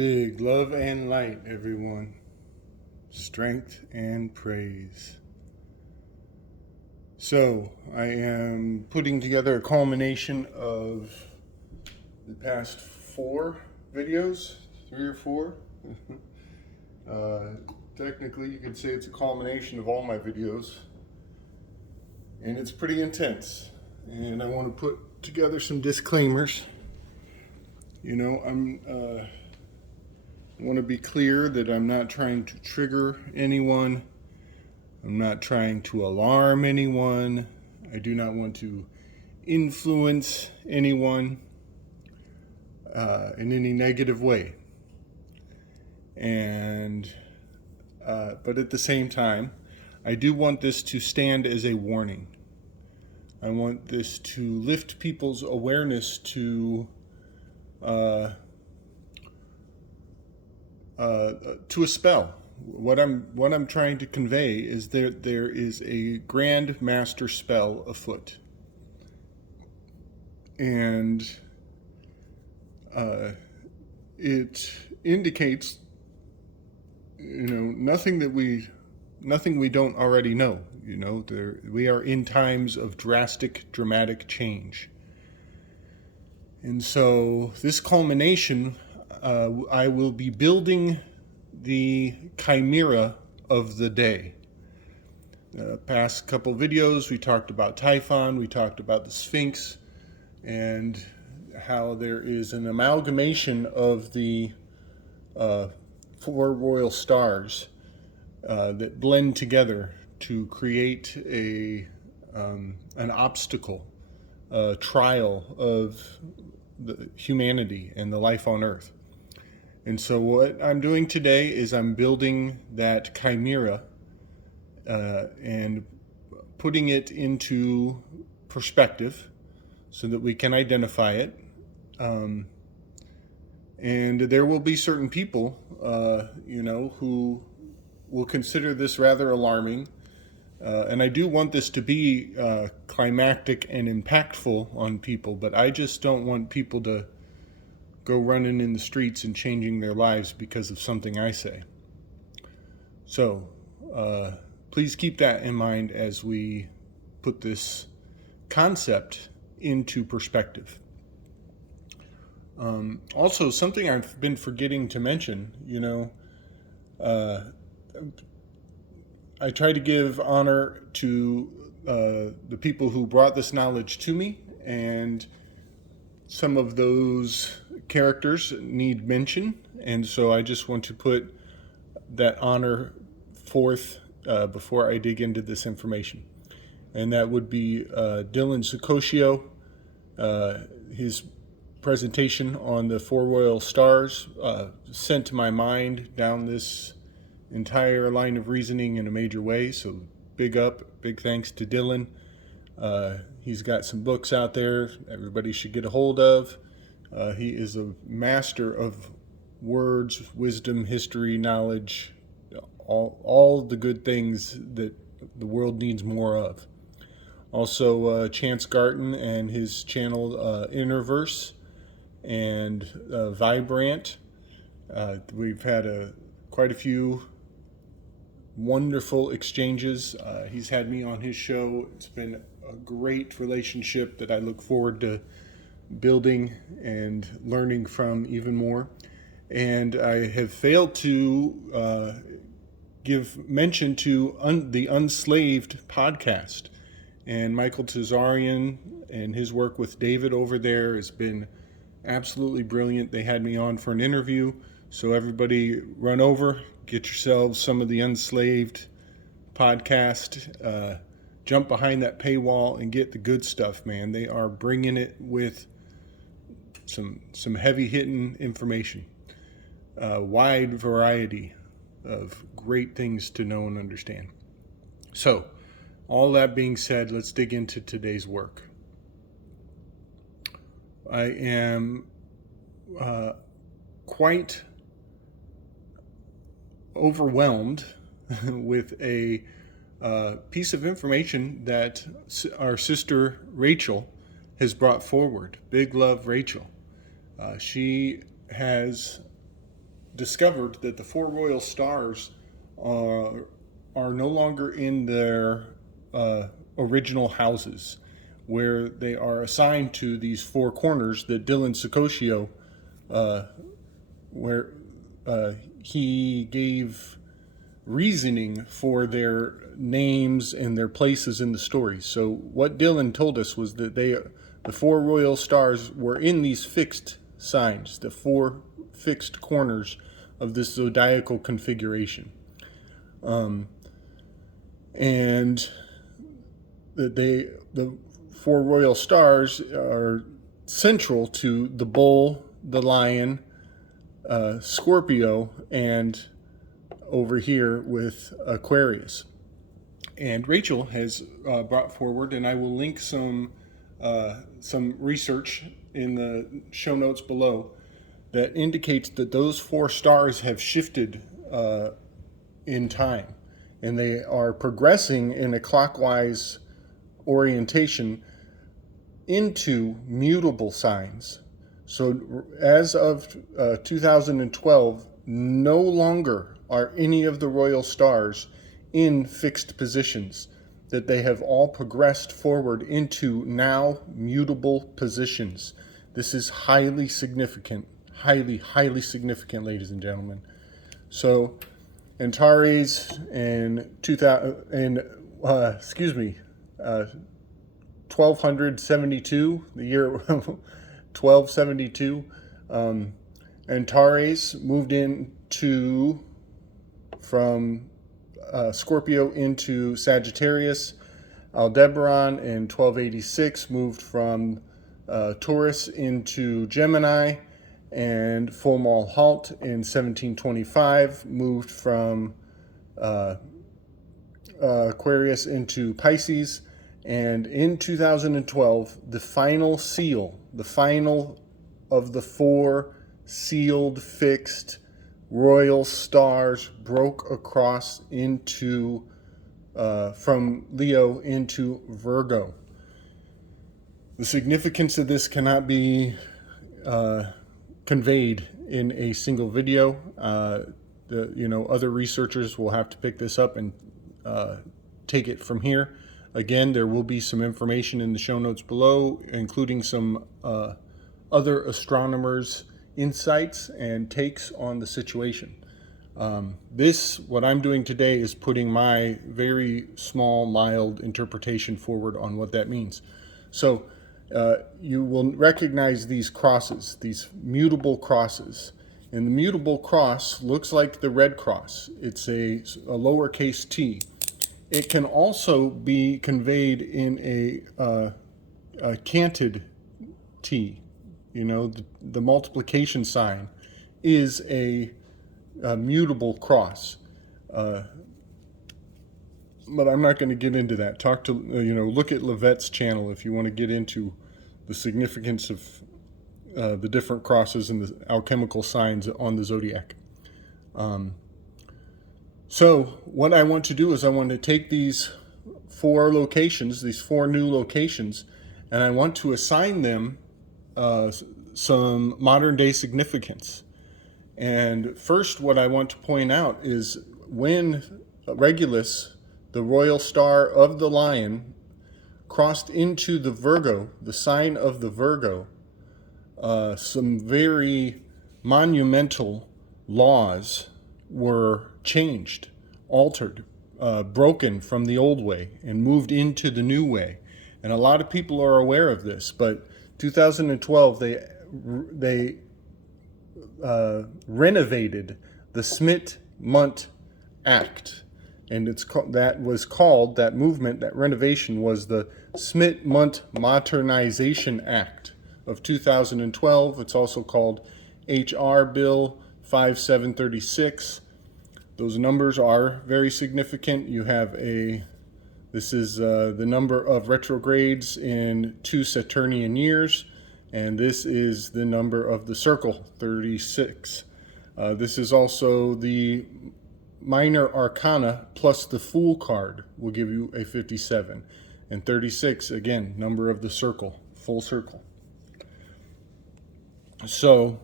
Big love and light, everyone. Strength and praise. So, I am putting together a culmination of the past 4 videos, 3 or 4. Technically, you could say it's a culmination of all my videos. And it's pretty intense. And I want to put together some disclaimers. I want to be clear that I'm not trying to trigger anyone. I'm not trying to alarm anyone. I do not want to influence anyone in any negative way. And but at the same time, I do want this to stand as a warning. I want this to lift people's awareness to a spell. What I'm trying to convey is that there is a grand master spell afoot, and it indicates, nothing we don't already know. We are in times of dramatic change, and so this culmination. I will be building the Chimera of the day. Past couple videos, we talked about Typhon, we talked about the Sphinx, and how there is an amalgamation of the 4 royal stars that blend together to create an obstacle, a trial of the humanity and the life on Earth. And so what I'm doing today is I'm building that chimera and putting it into perspective so that we can identify it. And there will be certain people, who will consider this rather alarming. And I do want this to be climactic and impactful on people, but I just don't want people to go running in the streets and changing their lives because of something I say. So, please keep that in mind as we put this concept into perspective. Also, something I've been forgetting to mention, I try to give honor to the people who brought this knowledge to me, and some of those characters need mention, and so I just want to put that honor forth before I dig into this information. And that would be Dylan Sicosio. His presentation on the 4 royal stars sent my mind down this entire line of reasoning in a major way, so big thanks to Dylan. He's got some books out there everybody should get a hold of. He is a master of words, wisdom, history, knowledge, all the good things that the world needs more of. Also, Chance Garton and his channel Innerverse and Vibrant. We've had quite a few wonderful exchanges. He's had me on his show. It's been a great relationship that I look forward to building and learning from even more. And I have failed to give mention to the Unslaved podcast. And Michael Tazarian and his work with David over there has been absolutely brilliant. They had me on for an interview. So everybody run over, get yourselves some of the Unslaved podcast. Jump behind that paywall and get the good stuff, man. They are bringing it with some heavy-hitting information. Wide variety of great things to know and understand. So, all that being said, let's dig into today's work. I am quite overwhelmed with a piece of information that our sister Rachel has brought forward. Big love, Rachel. She has discovered that the four royal stars are no longer in their original houses, where they are assigned to these four corners that Dylan Secosio, where he gave reasoning for their names and their places in the story. So what Dylan told us was that the four royal stars were in these fixed signs, the four fixed corners of this zodiacal configuration. And that the four royal stars are central to the bull, the lion, Scorpio, and over here with Aquarius. And Rachel has brought forward, and I will link some research in the show notes below that indicates that those four stars have shifted in time, and they are progressing in a clockwise orientation into mutable signs. So as of 2012, no longer are any of the royal stars in fixed positions, that they have all progressed forward into now mutable positions. This is highly significant, highly significant, ladies and gentlemen. So Antares in 1272, the year 1272, Antares moved from Scorpio into Sagittarius. Aldebaran in 1286 moved from Taurus into Gemini, and Fomalhaut in 1725 moved from Aquarius into Pisces. And in 2012, the final seal, the final of the four sealed, fixed royal stars broke across into from Leo into Virgo. The significance of this cannot be conveyed in a single video. Other researchers will have to pick this up and take it from here. Again, there will be some information in the show notes below, including some other astronomers' insights and takes on the situation. What I'm doing today is putting my very small, mild interpretation forward on what that means. So you will recognize these crosses, these mutable crosses. And the mutable cross looks like the red cross. It's a lowercase t. It can also be conveyed in a canted T. The multiplication sign is a mutable cross. But I'm not going to get into that. Look at Levette's channel if you want to get into the significance of the different crosses and the alchemical signs on the zodiac. So what I want to do is I want to take these four locations, these four new locations, and I want to assign them some modern day significance. And first, what I want to point out is when Regulus, the royal star of the lion, crossed into the Virgo, the sign of the Virgo, some very monumental laws were changed, altered, broken from the old way and moved into the new way. And a lot of people are aware of this, but 2012 they renovated the Smit-Munt Act, and that movement, that renovation was the Smit-Munt Modernization Act of 2012. It's also called HR Bill 5736. Those numbers are very significant. You have this is the number of retrogrades in 2 Saturnian years, and this is the number of the circle, 36. This is also the minor arcana plus the Fool card will give you a 57. And 36, again, number of the circle, full circle. So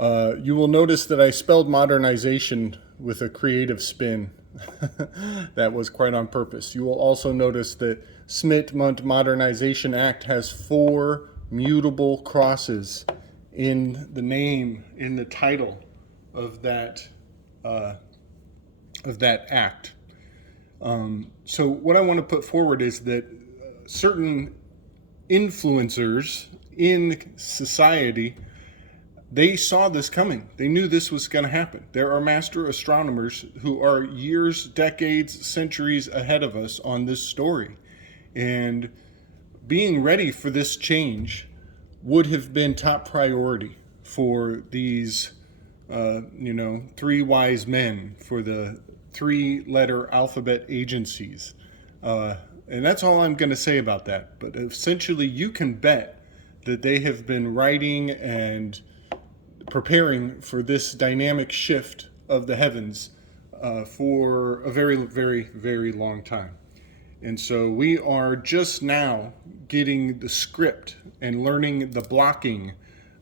You will notice that I spelled modernization with a creative spin. That was quite on purpose. You will also notice that Smit-Munt Modernization Act has 4 mutable crosses in the name, in the title of that act. So what I want to put forward is that certain influencers in society, they saw this coming. They knew this was going to happen. There are master astronomers who are years, decades, centuries ahead of us on this story. And being ready for this change would have been top priority for these, 3 wise men, for the 3-letter alphabet agencies. And that's all I'm going to say about that. But essentially, you can bet that they have been writing and preparing for this dynamic shift of the heavens for a very, very, very long time. And so we are just now getting the script and learning the blocking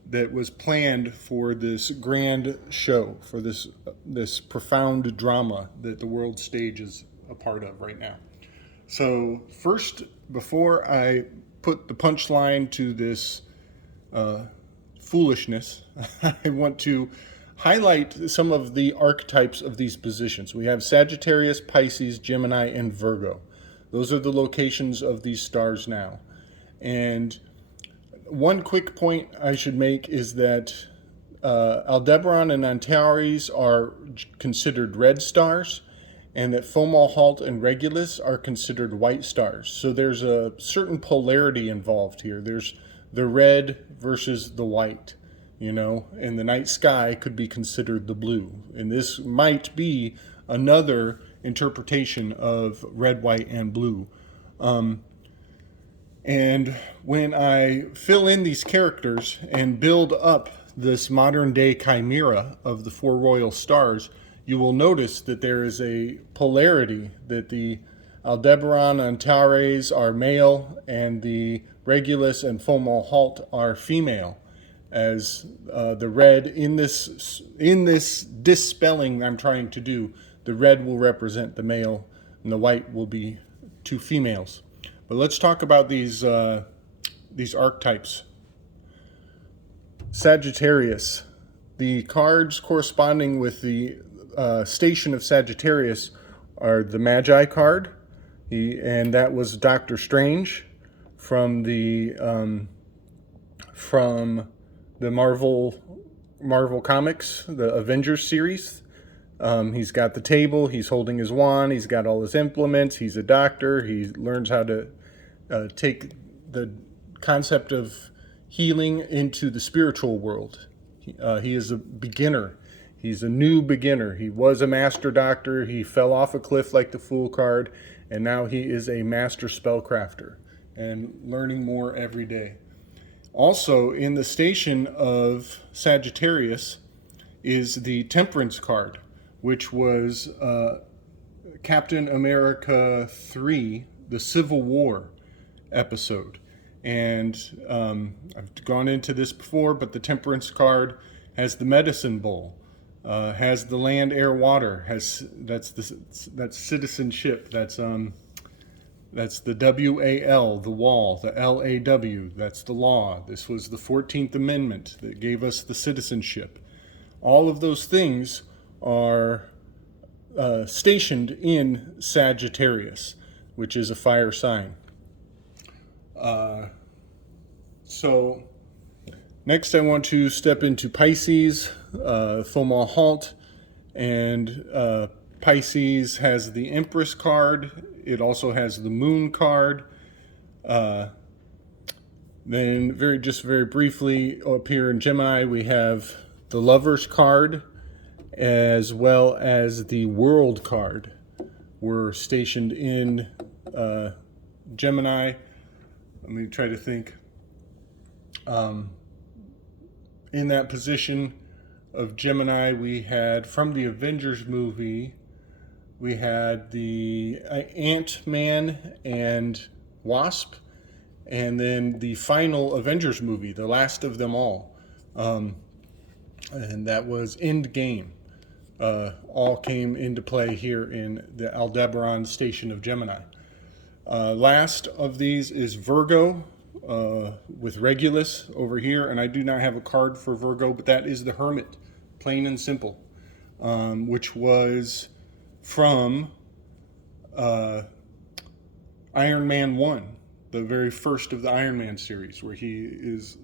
that was planned for this grand show, for this profound drama that the world stage is a part of right now. So first, before I put the punchline to this foolishness, I want to highlight some of the archetypes of these positions. We have Sagittarius, Pisces, Gemini, and Virgo. Those are the locations of these stars now. And one quick point I should make is that Aldebaran and Antares are considered red stars, and that Fomalhaut and Regulus are considered white stars. So there's a certain polarity involved here. There's the red versus the white, and the night sky could be considered the blue. And this might be another interpretation of red, white, and blue. And when I fill in these characters and build up this modern day chimera of the 4 royal stars, you will notice that there is a polarity, that the Aldebaran and Antares are male and the Regulus and Fomalhaut are female, as the red in this dispelling I'm trying to do, the red will represent the male and the white will be 2 females. But let's talk about these archetypes. Sagittarius. The cards corresponding with the station of Sagittarius are the Magi card, and that was Doctor Strange from the Marvel Comics, the Avengers series. He's got the table, he's holding his wand, he's got all his implements, he's a doctor, he learns how to take the concept of healing into the spiritual world. He is a beginner. He's a new beginner. He was a master doctor. He fell off a cliff like the Fool card, and now he is a master spellcrafter and learning more every day. Also, in the station of Sagittarius is the Temperance card, which was Captain America 3, the Civil War episode. And I've gone into this before, but the Temperance card has the medicine bowl, has the land, air, water, that's citizenship, that's the WAL, the wall, the LAW, that's the law. This was the 14th Amendment that gave us the citizenship. All of those things are stationed in Sagittarius, which is a fire sign. So next I want to step into Pisces, Fomalhaut, and Pisces has the Empress card. It also has the Moon card. Then very briefly up here in Gemini we have the Lovers card as well as the World card. We're stationed in Gemini. Let me try to think. In that position of Gemini, we had, from the Avengers movie, we had the Ant-Man and Wasp, and then the final Avengers movie, the last of them all. and that was end game. All came into play here in the Aldebaran station of Gemini. Last of these is Virgo, with Regulus over here, and I do not have a card for Virgo, but that is the Hermit, plain and simple, which was from Iron Man 1, the very first of the Iron Man series, where he is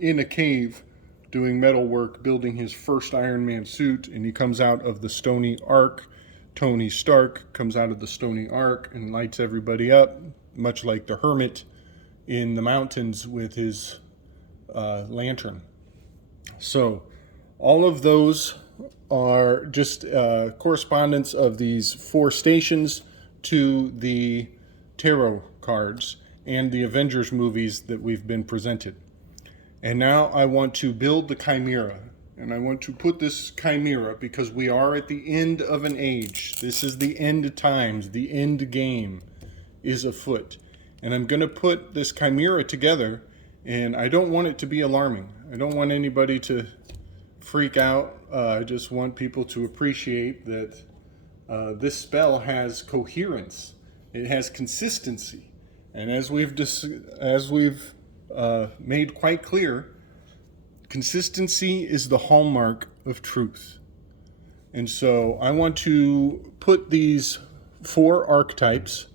in a cave doing metal work, building his first Iron Man suit, and he comes out of the stony ark. Tony Stark comes out of the stony ark and lights everybody up, much like the Hermit in the mountains with his lantern. So all of those are just correspondence of these 4 stations to the tarot cards and the Avengers movies that we've been presented. And now I want to build the Chimera. And I want to put this Chimera, because we are at the end of an age. This is the end times. The end game is afoot. And I'm going to put this Chimera together, and I don't want it to be alarming. I don't want anybody to freak out. I just want people to appreciate that this spell has coherence. It has consistency. And as we've made quite clear, consistency is the hallmark of truth. And so I want to put these 4 archetypes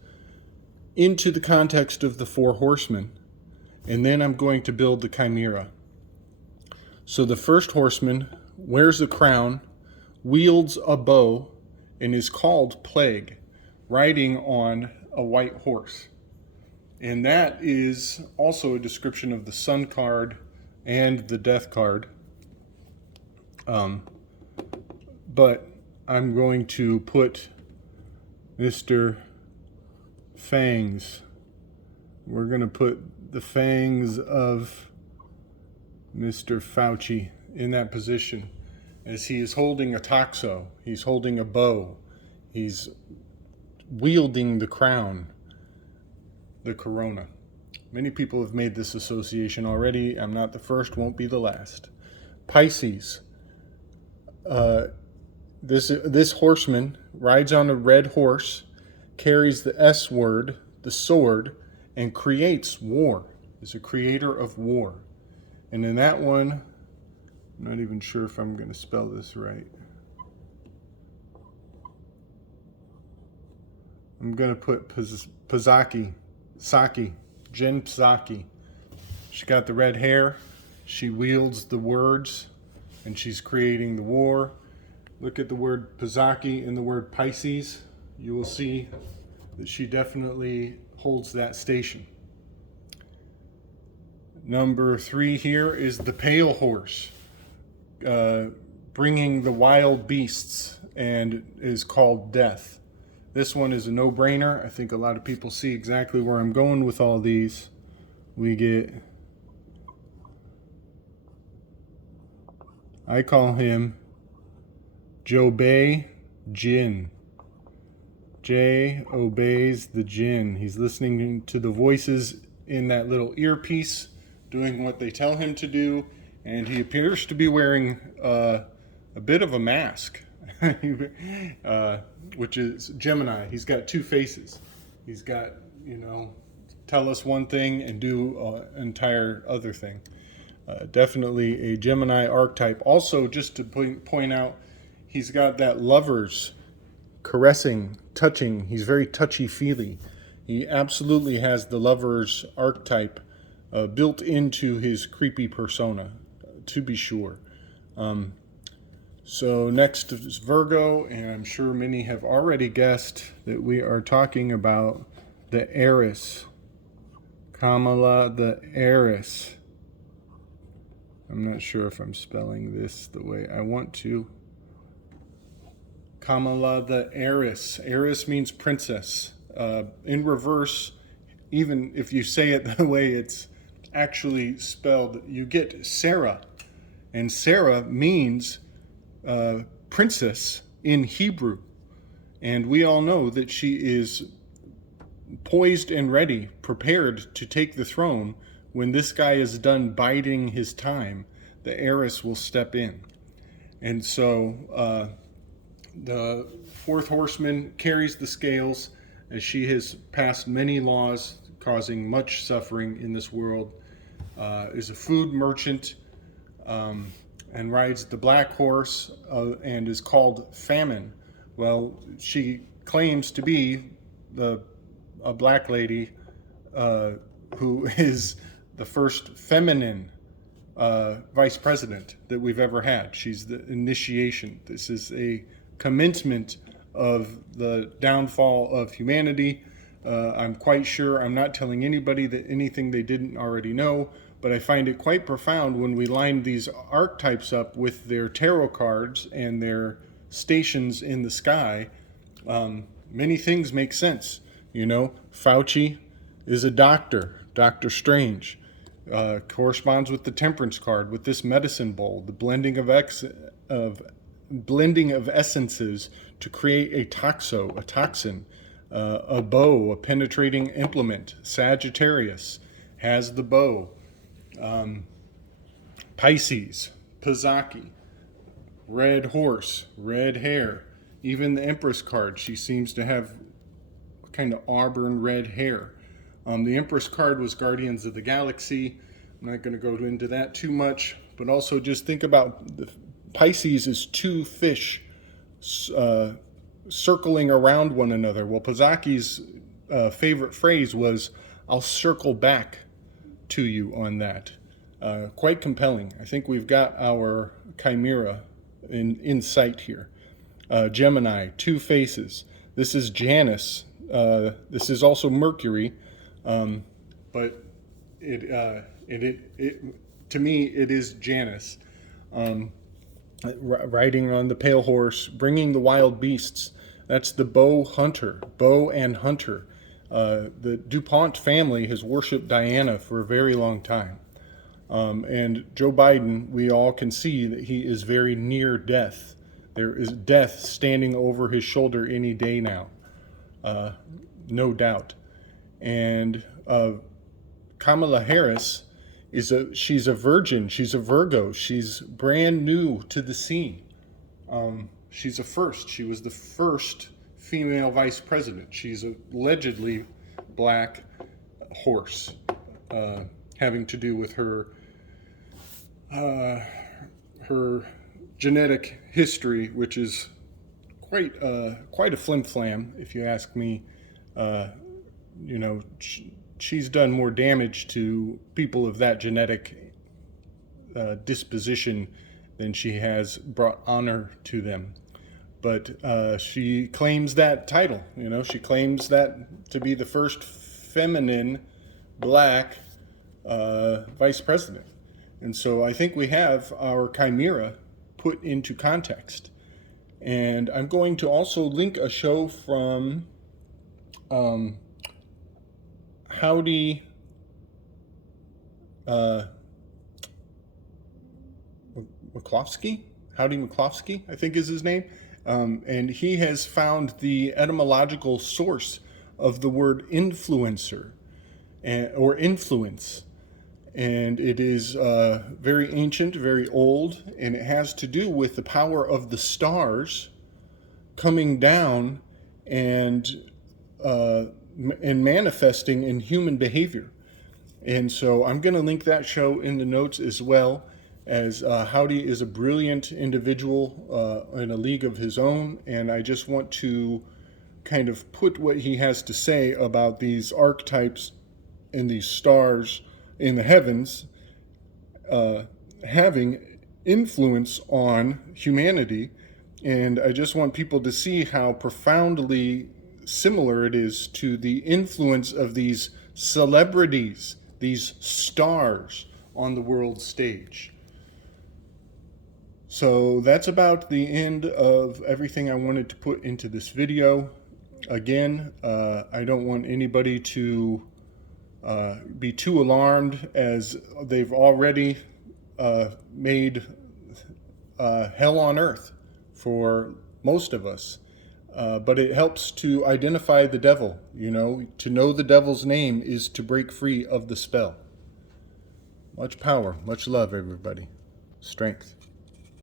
into the context of the 4 horsemen, and then I'm going to build the Chimera. So the first horseman wears a crown, wields a bow, and is called Plague, riding on a white horse. And that is also a description of the Sun card and the Death card. But I'm going to put Mr. Fangs. We're going to put the fangs of Mr. Fauci in that position, as he is holding a toxo. He's holding a bow. He's wielding the crown, the corona. Many people have made this association already. I'm not the first, won't be the last. Pisces. This horseman rides on a red horse, carries the S word, the sword, and creates war. Is a creator of war. And in that one, I'm not even sure if I'm going to spell this right. I'm going to put Pizaki, Saki, Jen Psaki. She got the red hair. She wields the words, and she's creating the war. Look at the word Pizaki and the word Pisces. You will see that she definitely holds that station. Number 3 here is the pale horse, bringing the wild beasts, and is called Death. This one is a no-brainer. I think a lot of people see exactly where I'm going with all these. We get, I call him Jobei Jin. Jay obeys the jinn. He's listening to the voices in that little earpiece, doing what they tell him to do, and he appears to be wearing a bit of a mask. Which is Gemini. He's got 2 faces. He's got, tell us one thing and do an entire other thing. Definitely a Gemini archetype. Also, just to point out, he's got that lover's caressing, touching. He's very touchy-feely. He absolutely has the lover's archetype built into his creepy persona, to be sure. So next is Virgo, and I'm sure many have already guessed that we are talking about the heiress, Kamala the heiress. I'm not sure if I'm spelling this the way I want to. Kamala the heiress. Heiress means princess. In reverse, even if you say it the way it's actually spelled, you get Sarah. And Sarah means princess in Hebrew, and we all know that she is poised and ready, prepared to take the throne. When this guy is done biding his time, the heiress will step in. And so the fourth horseman carries the scales, as she has passed many laws causing much suffering in this world, is a food merchant, and rides the black horse, and is called Famine. Well, she claims to be a black lady who is the first feminine vice president that we've ever had. She's the initiation. This is a commencement of the downfall of humanity. I'm quite sure I'm not telling anybody that anything they didn't already know, but I find it quite profound when we line these archetypes up with their tarot cards and their stations in the sky. Many things make sense. You know, Fauci is a doctor. Dr. Strange corresponds with the Temperance card, with this medicine bowl, the blending of essences to create a toxin, a bow, a penetrating implement. Sagittarius has the bow. Pisces, Pazaki, red horse, red hair. Even the Empress card, she seems to have kind of auburn red hair. The Empress card was Guardians of the Galaxy. I'm not going to go into that too much, but also just think about the Pisces is two fish circling around one another. Well, Pazaki's favorite phrase was, "I'll circle back to you on that." Quite compelling. I think we've got our Chimera in sight here. Gemini, two faces. This is Janus. This is also Mercury, but to me it is Janus, riding on the pale horse, bringing the wild beasts. That's the bow and hunter. The DuPont family has worshipped Diana for a very long time. And Joe Biden, we all can see that he is very near death. There is death standing over his shoulder any day now, no doubt. And Kamala Harris she's a virgin, she's a Virgo, she's brand new to the scene. She's a first. She was the first female vice president. She's allegedly black horse, having to do with her genetic history, which is quite a flim-flam, if you ask me. You know, she's done more damage to people of that genetic disposition than she has brought honor to them. But she claims that title. You know, she claims that to be the first feminine black vice president. And so I think we have our Chimera put into context. And I'm going to also link a show from Howdie McCloskey, I think is his name. And he has found the etymological source of the word influencer or influence. And it is very ancient, very old, and it has to do with the power of the stars coming down and manifesting in human behavior. And so I'm going to link that show in the notes, as well as Howdie is a brilliant individual in a league of his own, and I just want to kind of put what he has to say about these archetypes and these stars in the heavens having influence on humanity. And I just want people to see how profoundly similar it is to the influence of these celebrities, these stars on the world stage. So that's about the end of everything I wanted to put into this video. Again, I don't want anybody to be too alarmed, as they've already made hell on earth for most of us. But it helps to identify the devil. You know, to know the devil's name is to break free of the spell. Much power, much love, everybody. Strength.